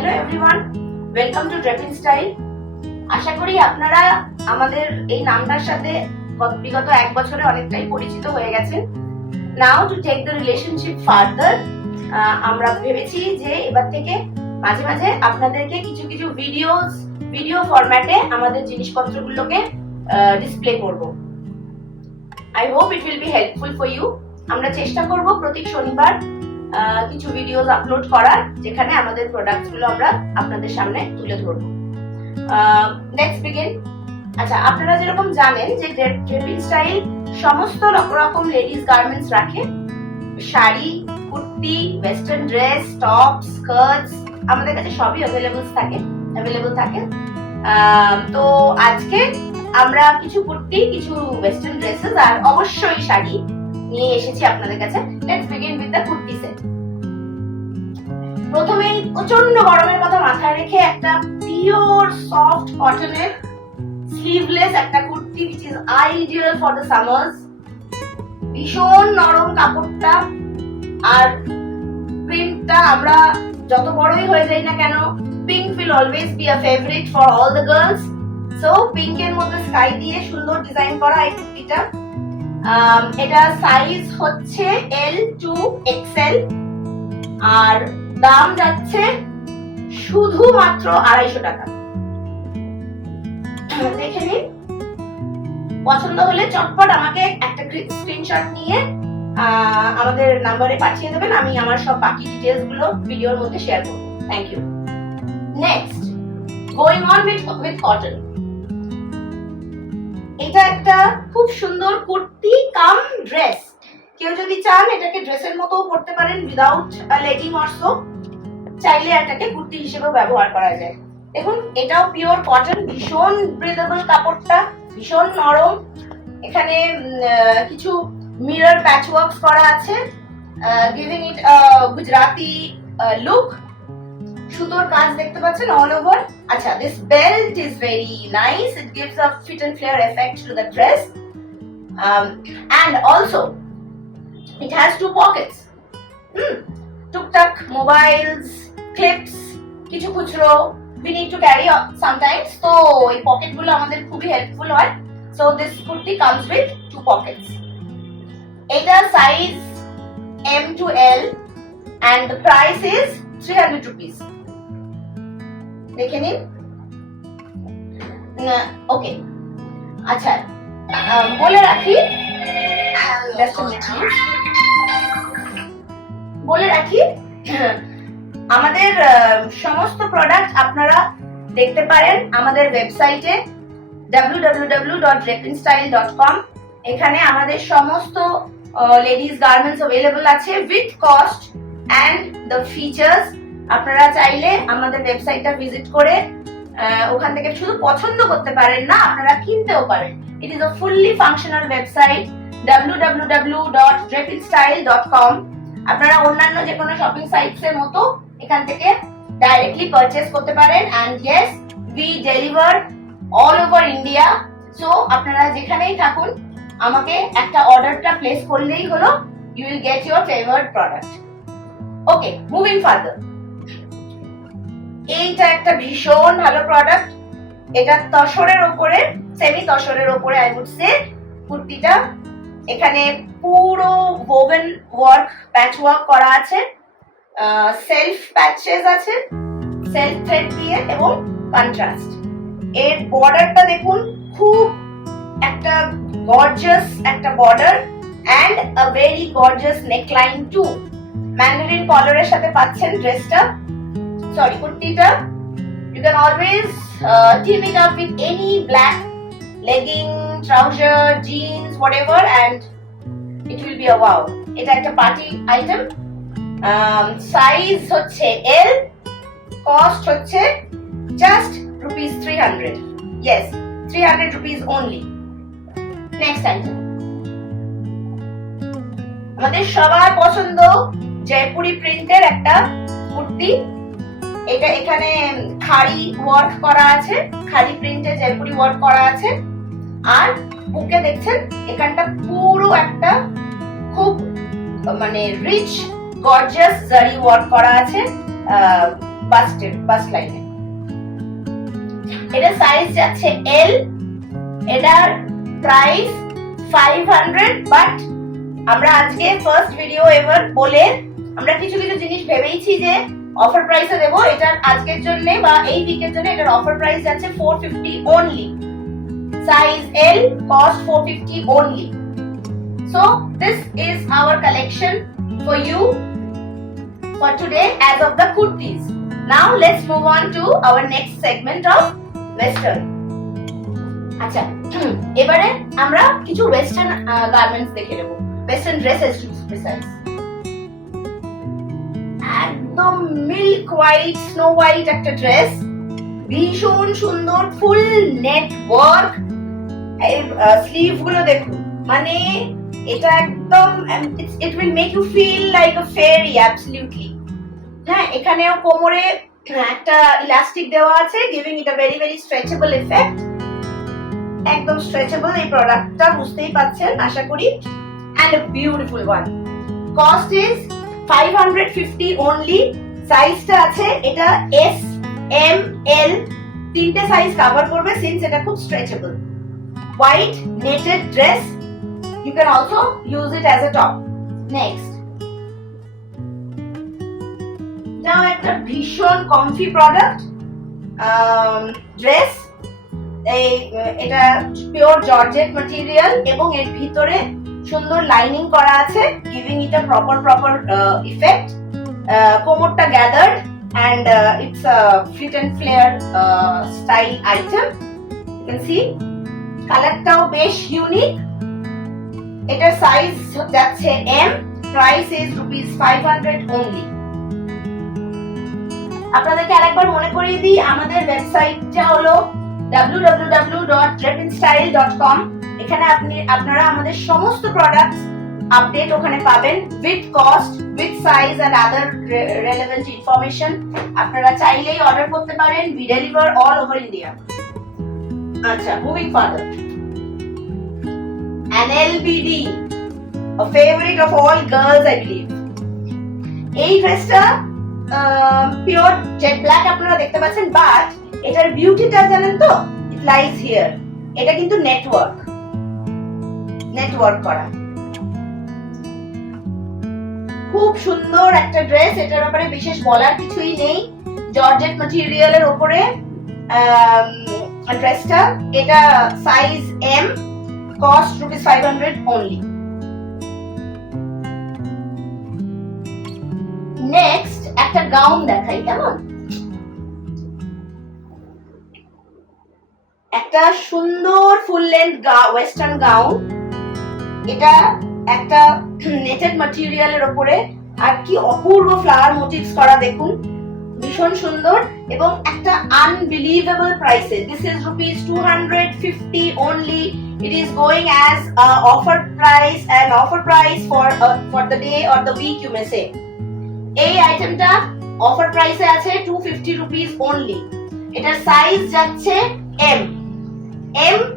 Hello everyone, welcome to draping style. আশা করি আপনারা আমাদের এই নামটার সাথে বিগত এক বছরে অনেকটাই পরিচিত হয়ে গেছেন। Now to take the relationship further, আমরা ভেবেছি যে এবার থেকে মাঝে মাঝে আপনাদেরকে কিছু কিছু ভিডিও ফরম্যাটে আমাদের জিনিসপত্রগুলোকে ডিসপ্লে করব। I hope it will be helpful for you. আমরা চেষ্টা করব প্রতি শনিবার কিছু ভিডিওস আপলোড করার, যেখানে আমাদের প্রোডাক্টস গুলো আমরা আপনাদের সামনে তুলে ধরব। Let's begin. আচ্ছা, আপনারা যেরকম জানেন যে ড্রেপিং স্টাইল সমস্ত রকম লেডিস গার্মেন্টস রাখে। Sari, kurti, western dress, top, skirts, আমাদের কাছে সবই অ্যাভেলেবল থাকে। তো আজকে আমরা কিছু কুর্তি, কিছু ওয়েস্টার্ন ড্রেসেস আর অবশ্যই শাড়ি নিয়ে এসেছি আপনাদের কাছে। Let's begin with the kurti set. প্রথমেই প্রচন্ড গরমের কথা মাথায় রেখে একটা পিওর সফট কটনের স্লিভলেস একটা kurti which is ideal for the summers। ভীষণ নরম কাপড়টা আর প্রিন্টটা, আমরা যত বড়ই হয়ে যাই না কেন, pink will always be a favorite for all the girls। So পিঙ্কের মধ্যে স্কাই দিয়ে সুন্দর ডিজাইন করা এই কুর্তিটা। এটা সাইজ হচ্ছে L to XL আর দাম যাচ্ছে শুধুমাত্র 250 টাকা। দেখে নিন, পছন্দ হলে চটপট আমাকে একটা স্ক্রিনশট নিয়ে আমাদের নম্বরে পাঠিয়ে দেবেন। আমি আমার সব বাকি ডিটেইলস গুলো ভিডিওর মধ্যে শেয়ার করব। Thank you. Next, going on with cotton. এটা একটা খুব সুন্দর কুর্তি কাম ড্রেস। কেউ যদি চান এটাকে ড্রেসের মতো পরতে পারেন উইদাউট লেগিং অলসো, চাইলে এটাকে কুর্তি হিসেবে ব্যবহার করা যায়। দেখুন, এটাও পিওর কটন, ভীষণ ব্রিদেবল কাপড়টা, ভীষণ নরম। এখানে কিছু মিরর প্যাচওয়ার্কস করা আছে, গিভিং ইট গুজরাটি লুক। সুতোর কাজ দেখতে পাচ্ছেন অল ওভার। আচ্ছা, this belt is very nice, it gives a fit and flare effect to the dress, and also it has two pockets. টুকটাক মোবাইলস, ক্লিপস, কিছু খুচরো we need to carry sometimes, তো এই পকেট গুলো আমাদের খুবই helpful হয়। so this kurti comes with two pockets. এটা size M to L and the price is 300 rupees. দেখে নিন। ওকে, আচ্ছা, বলে রাখি আমাদের সমস্ত প্রোডাক্ট আপনারা দেখতে পারেন আমাদের ওয়েবসাইটে www.drapingstyle.com। এখানে আমাদের সমস্ত লেডিস গার্মেন্টস अवेलेबल আছে with cost and the features. আপনারা চাইলে আমাদের ওয়েবসাইটটা ভিজিট করে ওখান থেকে শুধু পছন্দ করতে পারেন না, আপনারা কিনতেও পারেন। It is a fully functional website www.drapingstyle.com। আপনারা অন্যান্য যে কোনো শপিং সাইটস এর মতো এখান থেকে ডাইরেক্টলি পারচেজ করতে পারেন। And yes, we deliver all over India. So আপনারা যেখানেই থাকুন, আমাকে একটা অর্ডারটা প্লেস করলেই হলো, you will get your favourite product. Okay, moving further. এইটা একটা ভীষণ ভালো প্রোডাক্ট। এটা তসরের উপরে, সেমি তসরের উপরে আই উড সে কুর্তিটা। এখানে পুরো ওভেন ওয়ার্ক, প্যাচ ওয়ার্ক করা আছে, সেলফ প্যাচেস আছে, সেলফ থ্রেড দিয়ে এবং কন্ট্রাস্ট। এর বর্ডারটা দেখুন, খুব একটা গর্জিয়াস একটা border and a very gorgeous neckline too. Mandarin কলারের সাথে পাচ্ছেন ড্রেসটা, সরি কুর্তিটা। You can always team it up with any black legging, trouser, jeans, whatever, and it will be a wow. এটা একটা পার্টি আইটেম। সাইজ হচ্ছে L, cost হচ্ছে just rupees 300. Yes, 300 rupees only. Next item, আমাদের সবার পছন্দ জয়পুরি প্রিন্টের একটা কুর্তি। এটা এখানে খাড়ি ওয়ার্ক করা আছে, খাড়ি প্রিন্টে জয়পুরি ওয়ার্ক করা আছে। আর বুকে দেখছেন এখানটা পুরো একটা খুব মানে রিচ গর্জিয়াস জারি ওয়ার্ক করা আছে। বাস্ট লাইনে। এটা সাইজ যাচ্ছে এল, এটার প্রাইস 500, বাট আমরা আজকে ফার্স্ট ভিডিও এভার বলে আমরা কিছু কিছু জিনিস ভেবেইছি যে অফার প্রাইসে দেব। এটার আজকের জন্য বা এই উইকের জন্য এটার অফার প্রাইস যাচ্ছে 450 only. Size L, cost 450 only. So this is our collection for you for today as of the kurtis. Now let's move on to our next segment of western. আচ্ছা, এবারে আমরা কিছু ওয়েস্টার্ন গার্মেন্টস দেখে নেব, western dresses two precise. একদম milk white, snow white একটা dress, ভীষণ সুন্দর, ফুল নেট ওয়ার্ক। স্লিভ গুলো দেখুন, মানে এটা একদম it will make you feel like a fairy, absolutely. হ্যাঁ, এখানেও কোমরে একটা ইলাস্টিক দেওয়া আছে, giving it a very very stretchable effect. একদম স্ট্রেচেবল এই প্রোডাক্টটা, বুঝতেই পাচ্ছেন আশা করি। And a beautiful one. Cost is 550 only. সাইজটা আছে এটা এস, এম, এল, তিনটে সাইজ কভার করবে সিন্স এটা খুব stretchable. White netted dress, you can also use it as a top. Next, now একটা ভীষণ কমফি প্রোডাক্ট, ড্রেস। এটা পিওর জর্জেট ম্যাটেরিয়াল এবং এর ভিতরে সুন্দর লাইনিং করা আছে, giving it a proper effect. কোমরটা gathered and it's a fit and flare style item. You can see কালারটাও বেশ ইউনিক। এটার সাইজ যাচ্ছে এম, প্রাইস ইজ ₹500 only. আপনাদেরকে আরেকবার মনে করিয়ে দিই, আমাদের ওয়েবসাইটটা হলো www.drepinstyle.com. এখানে আপনারা আমাদের সমস্ত প্রোডাক্টস আপডেট ওখানে পাবেন, with cost, with size and other relevant information. আপনারা চাইলেই অর্ডার করতে পারেন, we deliver all over India. আচ্ছা, moving further, an LBD, a favorite of all girls I believe. এই ড্রেসটা পিওর জেট ব্ল্যাক আপনারা দেখতে পাচ্ছেন, বাট এটার বিউটিটা জানেন তো, ইট লাইজ হিয়ার। এটা কিন্তু নেটওয়ার্ক করা, খুব সুন্দর একটা ড্রেস। এটার ব্যাপারে বিশেষ বলার কিছুই নেই, জর্জেট ম্যাটেরিয়ালের উপরে ড্রেসটা। এটা size M, cost ₹500 only. Next একটা গাউন দেখাই, কেমন? একটা সুন্দর ফুল লেন্থ ওয়েস্টার্ন গাউন। এটা একটা নেটেড ম্যাটেরিয়ালের উপরে, আর কি অপূর্ব ফ্লাওয়ার মোটিভস করা দেখুন, ভীষণ সুন্দর এবং একটা আনবিলিভেবল প্রাইসে। This is ₹250 only. It is going as an offer price for the day or the week, you may say. এই আইটেমটা অফার প্রাইসে আছে ₹250 only. এটার সাইজ যাচ্ছে M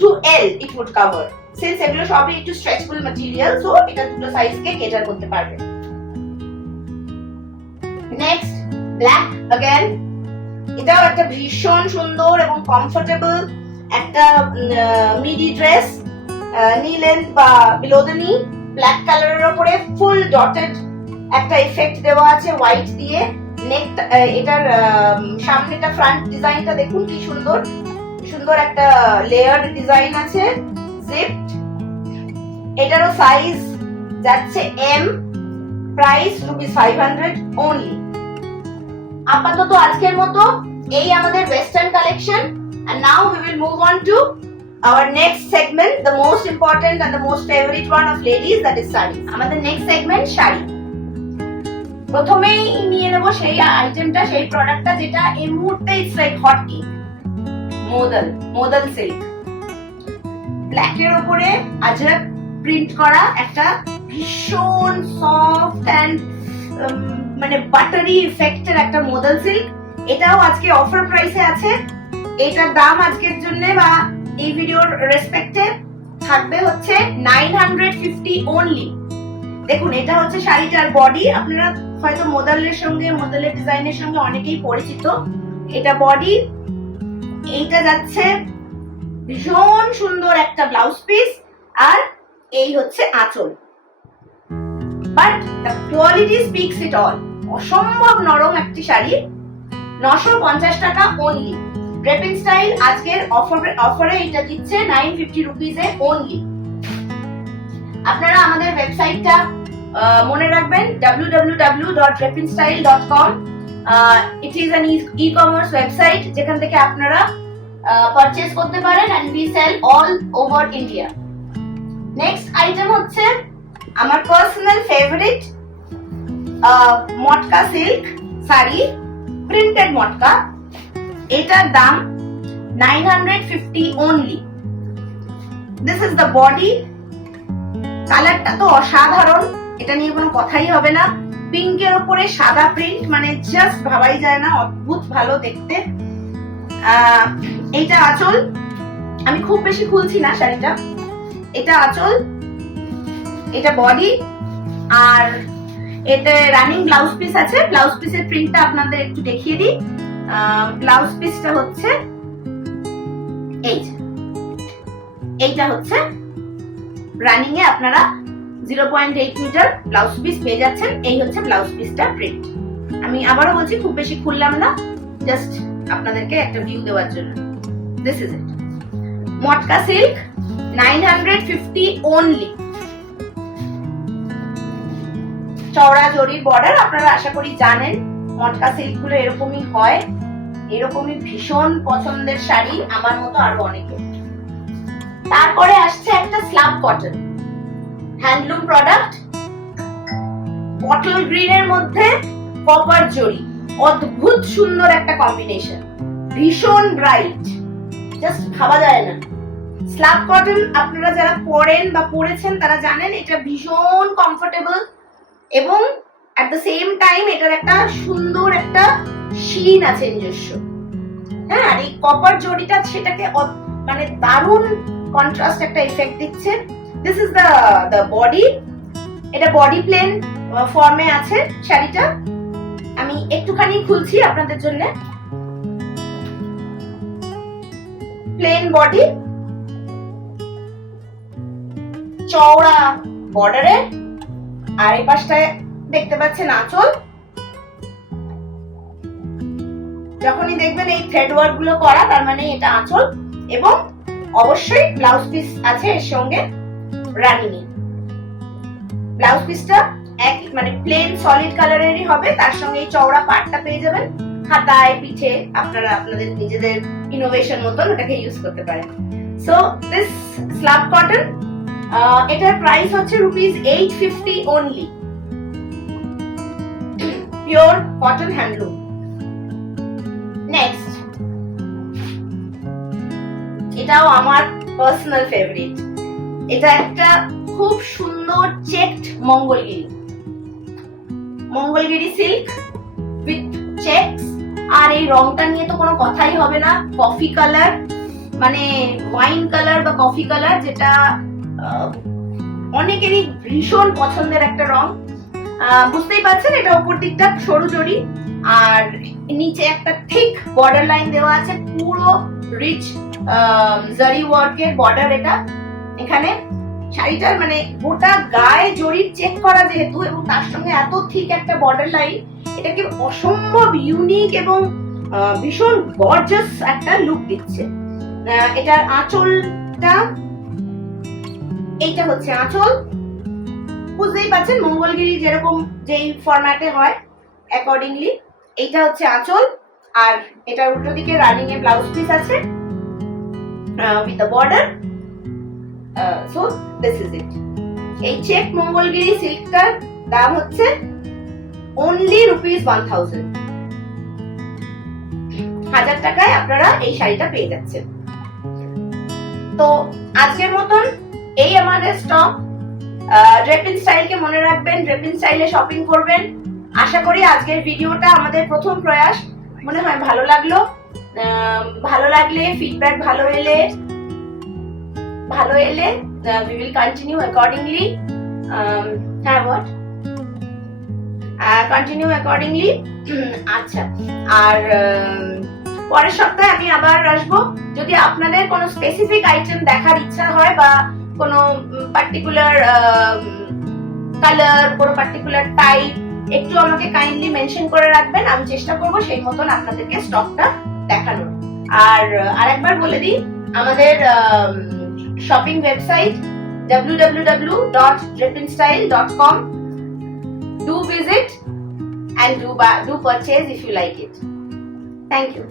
to L it would cover. Since এগুলো সবই একটু স্ট্রেচেবল ম্যাটেরিয়াল, সো এটা দুটো সাইজকে কেটার করতে পারবে। Next, black again. এটাও একটা ভীষণ সুন্দর এবং কমফোর্টেবল একটা মিডি ড্রেস, নি লেন্থ বা বিলো দ্য নি, ব্ল্যাক কালারের উপরে ফুল ডটেড একটা ইফেক্ট দেওয়া আছে হোয়াইট দিয়ে। নেক, এটার সামনেটা ফ্রন্ট ডিজাইনটা দেখুন কি সুন্দর, সুন্দর একটা লেয়ার্ড ডিজাইন আছে, জিপড। এটারও সাইজ যাচ্ছে এম, প্রাইস ₹500 only. আপাতত আজকের মতো এই আমাদের western collection. And now we will move on to our next segment, the most important and the most favorite one of ladies, that is sarees. আমাদের next segment sari. প্রথমেই নিয়ে নেব সেই আইটেমটা, সেই প্রোডাক্টটা যেটা এই মুহূর্তে it's like hot cake, modal silk. ব্ল্যাকের উপরে আজরাক প্রিন্ট করা একটা ভীষণ সফট এন্ড মানে বাটারি ইফেক্টের একটা মোদল সিল্ক। এটাও আজকে অফার প্রাইসে আছে। এটার দাম আজকের জন্য বা এই ভিডিওর রেসপেক্টে থাকবে হচ্ছে 950 only. দেখুন, এটা হচ্ছে শাড়িটার বডি, আপনারা হয়তো মোদালের ডিজাইনের সঙ্গে অনেকেই পরিচিত। এটা বডি, এইটা যাচ্ছে ভীষণ সুন্দর একটা ব্লাউজ পিস, আর এই হচ্ছে আঁচল। But the quality speaks it all. অসম্ভব নরম একটি শাড়ি, 950 টাকা অনলি। ড্রেপিং স্টাইল আজকের অফারে এটা দিচ্ছে 950 রুপিজে অনলি। আপনারা আমাদের ওয়েবসাইটটা মনে রাখবেন, www.drapinstyle.com। It is an e-commerce website যেখান থেকে আপনারা পারচেজ করতে পারেন, and we sell all over India. Next item হচ্ছে আমার personal favourite matka silk sari, printed matka. এটার দাম 950 only. This is the body. কালারটা তো অসাধারণ, এটা নিয়ে কোনো কথাই হবে না। পিঙ্কের উপরে সাদা প্রিন্ট, মানে জাস্ট ভাবাই যায় না, অদ্ভুত ভালো দেখতে। এইটা আঁচল, আমি খুব বেশি খুলছি না শাড়িটা। এটা আঁচল, এটা বডি, আর এতে রানিং ব্লাউজ পিস আছে। ব্লাউজ পিসের প্রিন্টটা আপনাদের একটু দেখিয়ে দিই। ব্লাউজ পিসটা হচ্ছে এইটা হচ্ছে রানিং এ আপনারা 0.8 মিটার ব্লাউজ পিস পেয়ে যাচ্ছেন। এই হচ্ছে ব্লাউজ পিসটা প্রিন্ট। আমি আবারও বলছি, খুব বেশি খুললাম না, জাস্ট আপনাদেরকে একটা ভিউ দেওয়ার জন্য। This is it, matka silk, 950 only. চওড়া জরির বর্ডার, আপনারা আশা করি জানেন মটকা সিল্ক গুলো এরকমই হয়, এরকমই ভীষণ পছন্দের শাড়ি আমার মতো আরো অনেকে। তারপরে আসছে একটা slab cotton handloom product, bottle green এর মধ্যে কপার জরি, অদ্ভুত সুন্দর একটা কম্বিনেশন, ভীষণ ব্রাইট, জাস্ট ভাবা যায় না। স্ল্যাব কটন আপনারা যারা পরেন বা পরেছেন তারা জানেন এটা ভীষণ কমফোর্টেবল, এবং এট দ্য সেম টাইম এটার একটা সুন্দর একটা শিন আছে নিজস্ব। হ্যাঁ, আর এই কপার জরিটা সেটাকে মানে দারুণ কন্ট্রাস্ট একটা এফেক্ট দিচ্ছে। This is the body. এটা বডি প্লেন ফর্মে আছে শাড়িটা। আমি একটুখানি খুলছি আপনাদের জন্য। প্লেন বডি, চওড়া বর্ডারে, আর এই পাশটায় দেখতে পাচ্ছেন আঁচল। যখনই দেখবেন এই থ্রেড ওয়ার্ক গুলো করা, তার মানে এটা আঁচল, এবং অবশ্যই ব্লাউজ পিস আছে এর সঙ্গে রানিং এ। ব্লাউজ পিসটা এক মানে প্লেন সলিড কালারেরই হবে, তার সঙ্গে এই চওড়া পাটটা পেয়ে যাবেন। হাতায় পিঠে আপনারা আপনাদের নিজেদের ইনোভেশন মতন ওটাকে ইউজ করতে পারেন। সো দিস স্ল্যাব কটন, এটার প্রাইস হচ্ছে ₹850 only. Pure cotton handloom. Next, এটাও আমার পার্সোনাল ফেভারিট। এটা একটা খুব সুন্দর checked Mangalagiri silk with checks, আর এই রংটা নিয়ে তো কোনো কথাই হবে না। কফি কালার, মানে ওয়াইন কালার বা কফি কালার, যেটা অনেকেরই ভীষণ পছন্দের একটা রং। বুঝতেই পারছেন এটা উপর দিকটা সরু জড়ি, আর নিচে একটা থিক বর্ডার লাইন দেওয়া আছে, পুরো রিচ জারি ওয়ার্কের বর্ডার এটা। এখানে শাড়িটার মানে গোটা গায়ে জরির চেক করা যেহেতু, এবং তার সঙ্গে এত থিক একটা বর্ডার লাইন, এটাকে অসম্ভব ইউনিক এবং ভীষণ গর্জাস একটা লুক দিচ্ছে। এটার আঁচলটা, এইটা হচ্ছে আঁচল। বুঝতেই পারছেন মঙ্গলগিরি যেরকম যেই ফরম্যাটে হয় অ্যাকর্ডিংলি, এইটা হচ্ছে আঁচল, আর এটার উল্টো দিকে রানিং এ ব্লাউজ পিস আছে with the border. So this is it. এই চেক মঙ্গলগিরি সিল্কটার দাম হচ্ছে অনলি ₹1000। 1000 টাকায় আপনারা এই শাড়িটা পেয়ে যাচ্ছেন। তো আজকের মতন এই আমাদের স্টক। ড্রেপিন স্টাইলকে মনে রাখবেন, ড্রেপিন স্টাইলে শপিং করবেন। আশা করি আজকের ভিডিওটা আমাদের প্রথম প্রয়াস, মনে হয় ভালো লাগলো। ভালো লাগলে, ফিডব্যাক ভালো এলে we will continue accordingly. হ্যাঁ, what? Continue accordingly. আচ্ছা, আর পরের সপ্তাহে আমি আবার আসবো। যদি আপনাদের কোনো স্পেসিফিক আইটেম দেখার ইচ্ছা হয় বা কোনো পার্টিকুলার কালার, কোনো পার্টিকুলার টাইপ, একটু আমাকে কাইন্ডলি মেনশন করে রাখবেন। আমি চেষ্টা করব সেই মতন আপনাদেরকে স্টকটা দেখানোর। আর আরেকবার বলে দিই, আমাদের shopping website www.dripinstyle.com. Do visit and do purchase if you like it. Thank you.